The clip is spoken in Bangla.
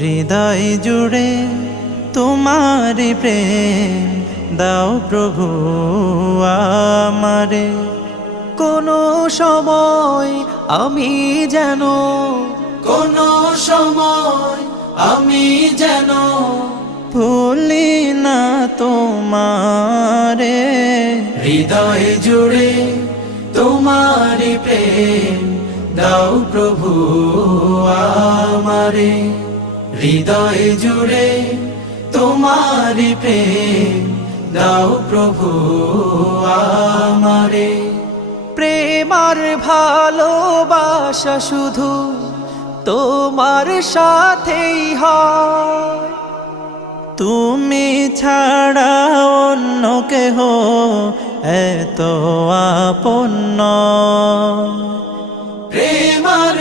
হৃদয় জুড়ে তোমারি প্রেম দাও প্রভু আমারে। কোনো সময় আমি যেন, কোনো সময় আমি যেন ভুলি না তোমারে। হৃদয় জুড়ে তোমারি প্রেম দাও প্রভু আমারে। হৃদয় জুড়ে তোমারি প্রেম দাও প্রভু আমারে। প্রেম আর ভালোবাসা শুধু তোমার সাথেই হয়, তুমি ছাড়া অন্য কেহ এত আপন নয়। প্রেম আর